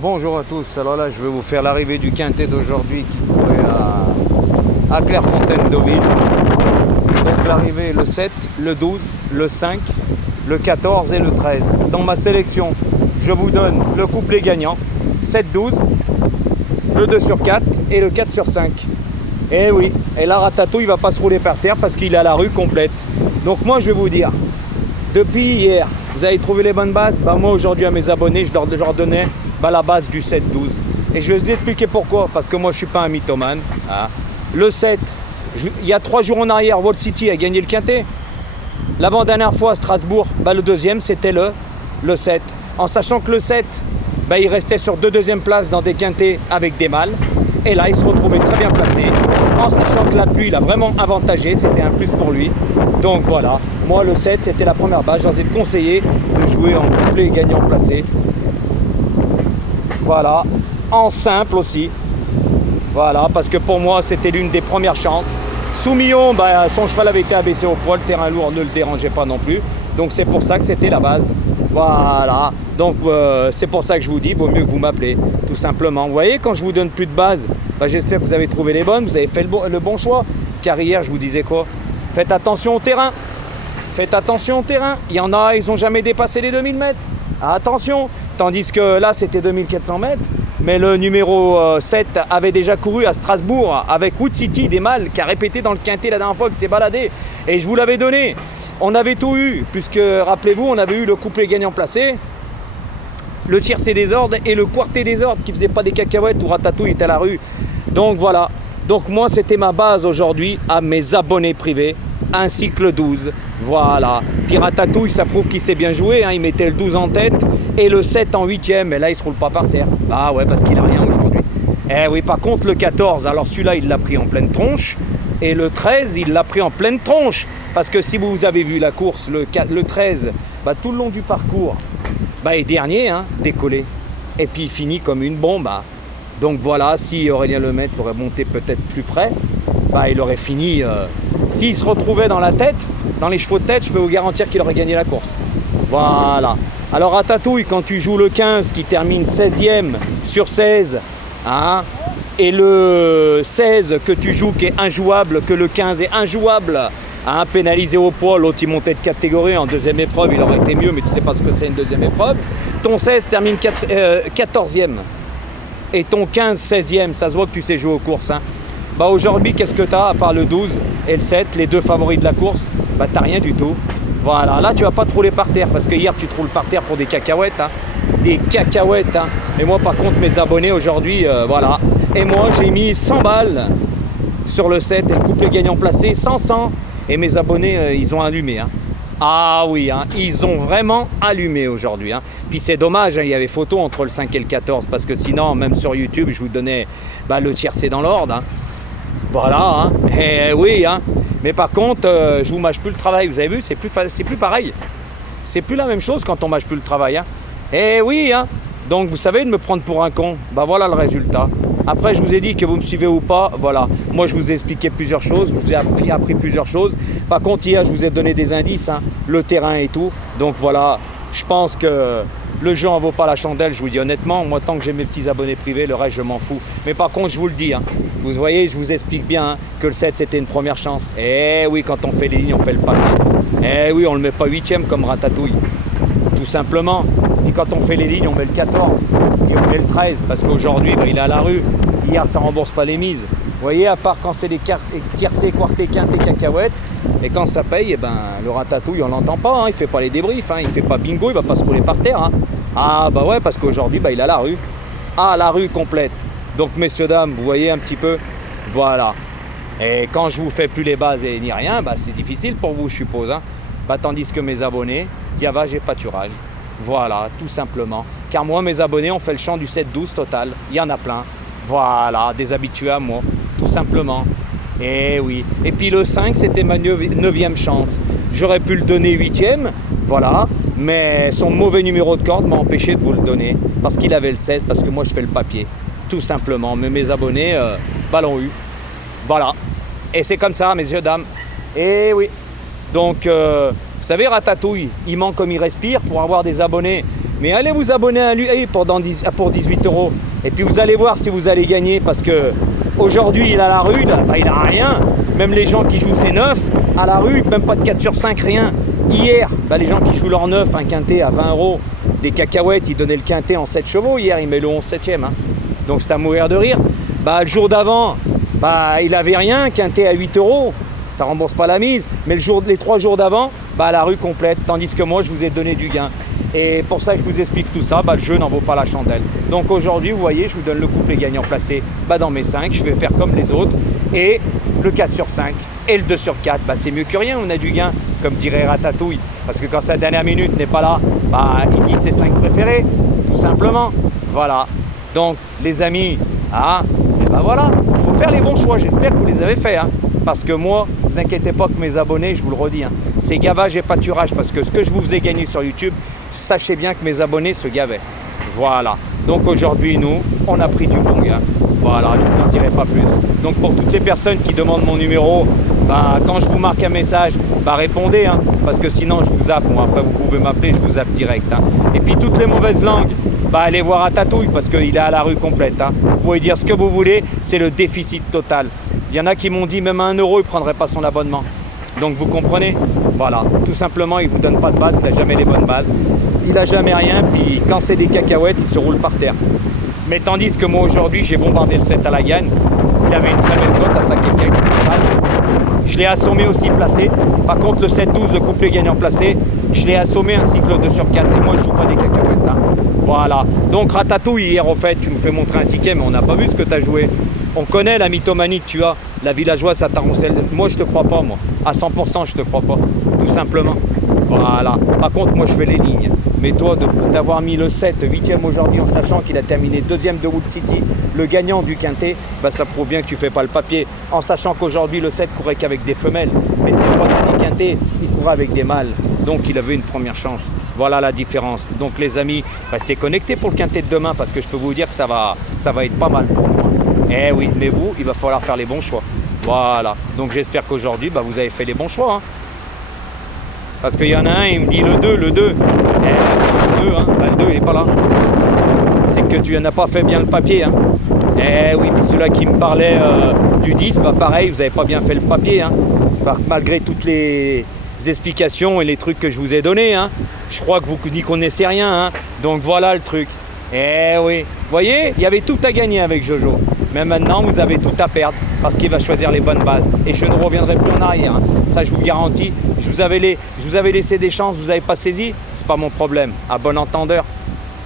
Bonjour à tous, alors là je vais vous faire l'arrivée du quintet d'aujourd'hui qui courait à Clairefontaine-Deauville. Donc l'arrivée le 7, le 12, le 5, le 14 et le 13. Dans ma sélection, je vous donne le couplet gagnant, 7-12, le 2 sur 4 et le 4 sur 5. Et oui, et là Ratatouille va pas se rouler par terre parce qu'il a la rue complète. Donc moi je vais vous dire, depuis hier, vous avez trouvé les bonnes bases. Moi aujourd'hui à mes abonnés, je leur donnais la base du 7-12. Et je vais vous expliquer pourquoi. Parce que moi je suis pas un mythomane. Le 7, il y a 3 jours en arrière, Wall City a gagné le quintet. L'avant-dernière fois à Strasbourg, le deuxième c'était le 7. En sachant que le 7, il restait sur 2 deuxièmes places dans des quintets avec des mâles. Et là il se retrouvait très bien placé. En sachant que l'appui l'a vraiment avantagé, c'était un plus pour lui. Donc voilà, moi le 7 c'était la première base, je leur ai conseillé de jouer en couplet gagnant placé. Voilà, en simple aussi. Voilà, parce que pour moi c'était l'une des premières chances. Soumillon, son cheval avait été abaissé au poids, le terrain lourd ne le dérangeait pas non plus. Donc c'est pour ça que c'était la base. Voilà, donc c'est pour ça que je vous dis, vaut mieux que vous m'appelez, tout simplement. Vous voyez, quand je vous donne plus de bases, j'espère que vous avez trouvé les bonnes, vous avez fait le bon choix. Car hier, je vous disais quoi? Faites attention au terrain. Faites attention au terrain. Il y en a, ils n'ont jamais dépassé les 2000 mètres. Attention. Tandis que là, c'était 2400 mètres. Mais le numéro 7 avait déjà couru à Strasbourg avec Wood City des mâles qui a répété dans le quintet la dernière fois, qui s'est baladé. Et je vous l'avais donné. On avait tout eu, puisque rappelez-vous, on avait eu le couplet gagnant placé, le tiercé des ordres et le quartet des ordres qui ne faisait pas des cacahuètes où Ratatouille était à la rue. Donc voilà. Donc moi, c'était ma base aujourd'hui à mes abonnés privés, ainsi que le 12. Voilà. Puis Ratatouille, ça prouve qu'il s'est bien joué. Il mettait le 12 en tête et le 7 en 8e. Et là, il ne se roule pas par terre. Ah ouais, parce qu'il n'a rien aujourd'hui. Eh oui, par contre, le 14, alors celui-là, il l'a pris en pleine tronche. Et le 13, il l'a pris en pleine tronche. Parce que si vous avez vu la course, le 13, tout le long du parcours, est dernier, décollé. Et puis il finit comme une bombe. Donc voilà, si Aurélien Lemaitre l'aurait monté peut-être plus près, il aurait fini. S'il se retrouvait dans la tête, dans les chevaux de tête, je peux vous garantir qu'il aurait gagné la course. Voilà. Alors Ratatouille, quand tu joues le 15 qui termine 16e sur 16, et le 16 que tu joues qui est injouable, que le 15 est injouable, pénalisé au poids, l'autre il montait de catégorie en deuxième épreuve, il aurait été mieux, mais tu sais pas ce que c'est une deuxième épreuve. Ton 16 termine 14e et ton 15 16e, ça se voit que tu sais jouer aux courses. Aujourd'hui, qu'est-ce que tu as à part le 12 et le 7, les deux favoris de la course? T'as rien du tout. Voilà, là tu vas pas te rouler par terre parce que hier tu te roules par terre pour des cacahuètes. Des cacahuètes. Et moi par contre mes abonnés aujourd'hui, voilà. Et moi j'ai mis 100 balles sur le 7 et le couplet gagnant placé, 100. Et mes abonnés, ils ont allumé. Ah oui, ils ont vraiment allumé aujourd'hui. Puis c'est dommage, il y avait photo entre le 5 et le 14, parce que sinon, même sur YouTube, je vous donnais le tiercé dans l'ordre. Voilà, et oui, mais par contre, je vous mâche plus le travail. Vous avez vu, c'est plus pareil. C'est plus la même chose quand on mâche plus le travail. Et oui, donc vous savez, de me prendre pour un con, voilà le résultat. Après, je vous ai dit que vous me suivez ou pas, voilà. Moi, je vous ai expliqué plusieurs choses, je vous ai appris plusieurs choses. Par contre, hier, je vous ai donné des indices, le terrain et tout. Donc voilà, je pense que le jeu en vaut pas la chandelle, je vous dis honnêtement. Moi, tant que j'ai mes petits abonnés privés, le reste, je m'en fous. Mais par contre, je vous le dis, vous voyez, je vous explique bien que le 7, c'était une première chance. Eh oui, quand on fait les lignes, on fait le paquet. Eh oui, on le met pas 8e comme Ratatouille. Tout simplement. Et quand on fait les lignes, on met le 14, puis on met le 13, parce qu'aujourd'hui, il est à la rue. Hier, ça rembourse pas les mises. Vous voyez, à part quand c'est des tiercés, quartés, quintés, cacahuètes, et quand ça paye, le Ratatouille, on l'entend pas, il fait pas les débriefs, il fait pas bingo, il va pas se rouler par terre. Ah ouais, parce qu'aujourd'hui, il est à la rue. Ah, la rue complète. Donc, messieurs, dames, vous voyez un petit peu, voilà. Et quand je vous fais plus les bases et ni rien, c'est difficile pour vous, je suppose. Tandis que mes abonnés, gavage et pâturage. Voilà, tout simplement. Car moi, mes abonnés ont fait le champ du 7-12 total. Il y en a plein. Voilà, des habitués à moi, tout simplement. Et oui. Et puis le 5, c'était ma 9e chance. J'aurais pu le donner 8e, voilà. Mais son mauvais numéro de corde m'a empêché de vous le donner. Parce qu'il avait le 16, parce que moi, je fais le papier. Tout simplement. Mais mes abonnés, l'ont eu. Voilà. Et c'est comme ça, messieurs, dames. Et oui. Donc, vous savez, Ratatouille, il ment comme il respire pour avoir des abonnés Mais allez vous abonner à lui pour 18 euros. Et puis vous allez voir si vous allez gagner parce que aujourd'hui il a la rue, là, il n'a rien. Même les gens qui jouent ses 9 à la rue, même pas de 4 sur 5, rien. Hier, les gens qui jouent leur 9, un quintet à 20 euros, des cacahuètes, ils donnaient le quintet en 7 chevaux. Hier, il met le 11 7e. Hein. Donc c'est à mourir de rire. Le jour d'avant, il avait rien, quintet à 8 euros. Ça rembourse pas la mise. Mais les 3 jours d'avant, la rue complète. Tandis que moi, je vous ai donné du gain. Et pour ça que je vous explique tout ça, le jeu n'en vaut pas la chandelle. Donc aujourd'hui, vous voyez, je vous donne le couplet gagnant placé dans mes 5. Je vais faire comme les autres. Et le 4 sur 5 et le 2 sur 4, c'est mieux que rien, on a du gain, comme dirait Ratatouille. Parce que quand sa dernière minute n'est pas là, il dit ses 5 préférés, tout simplement. Voilà. Donc les amis, voilà, il faut faire les bons choix. J'espère que vous les avez faits. Hein. Parce que moi, ne vous inquiétez pas que mes abonnés, je vous le redis, c'est gavage et pâturage. Parce que ce que je vous ai gagné sur YouTube, sachez bien que mes abonnés se gavaient. Voilà. Donc aujourd'hui, nous, on a pris du bon gain. Voilà, je ne vous en dirai pas plus. Donc pour toutes les personnes qui demandent mon numéro, quand je vous marque un message, répondez. Hein, parce que sinon, je vous zappe. Bon, après, vous pouvez m'appeler, je vous zappe direct. Hein. Et puis toutes les mauvaises langues, allez voir à Tatouille parce qu'il est à la rue complète. Hein. Vous pouvez dire ce que vous voulez, c'est le déficit total. Il y en a qui m'ont dit même à 1 euro, il ne prendrait pas son abonnement. Donc vous comprenez, voilà, tout simplement, il ne vous donne pas de base, il n'a jamais les bonnes bases. Il n'a jamais rien, puis quand c'est des cacahuètes, il se roule par terre. Mais tandis que moi aujourd'hui, j'ai bombardé le 7 à la gagne. Il avait une très belle cote à ça, quelqu'un qui s'installe. Je l'ai assommé aussi placé. Par contre, le 7-12, le couplet gagnant placé, je l'ai assommé ainsi que le 2 sur 4. Et moi, je ne joue pas des cacahuètes. Hein. Voilà. Donc, Ratatouille, hier, au fait, tu nous fais montrer un ticket, mais on n'a pas vu ce que tu as joué. On connaît la mythomanie que tu as, la villageoise à Taroncelle. Moi, je te crois pas, moi. À 100%, je te crois pas. Tout simplement. Voilà. Par contre, moi, je fais les lignes. Mais toi, d'avoir mis le 7, 8e aujourd'hui, en sachant qu'il a terminé 2e de Wood City, le gagnant du quintet, ça prouve bien que tu ne fais pas le papier. En sachant qu'aujourd'hui, le 7 courait qu'avec des femelles. Mais c'est pas dans les quintets, il courait avec des mâles. Donc, il avait une première chance. Voilà la différence. Donc, les amis, restez connectés pour le quintet de demain parce que je peux vous dire que ça va être pas mal pour moi. Eh oui, mais vous, il va falloir faire les bons choix. Voilà. Donc, j'espère qu'aujourd'hui, vous avez fait les bons choix. Hein. Parce qu'il y en a un, il me dit le 2. Le 2, le 2, il n'est pas là. C'est que tu n'as pas fait bien le papier. Hein. Eh oui, mais celui-là qui me parlait du 10, pareil, vous n'avez pas bien fait le papier. Hein. Malgré toutes les explications et les trucs que je vous ai donnés. Hein. Je crois que vous n'y connaissez rien. Hein. Donc voilà le truc. Eh oui. Vous voyez, il y avait tout à gagner avec Jojo. Mais maintenant, vous avez tout à perdre parce qu'il va choisir les bonnes bases. Et je ne reviendrai plus en arrière. Hein. Ça, je vous garantis. Je vous avais laissé des chances, vous n'avez pas saisi. C'est pas mon problème. À bon entendeur.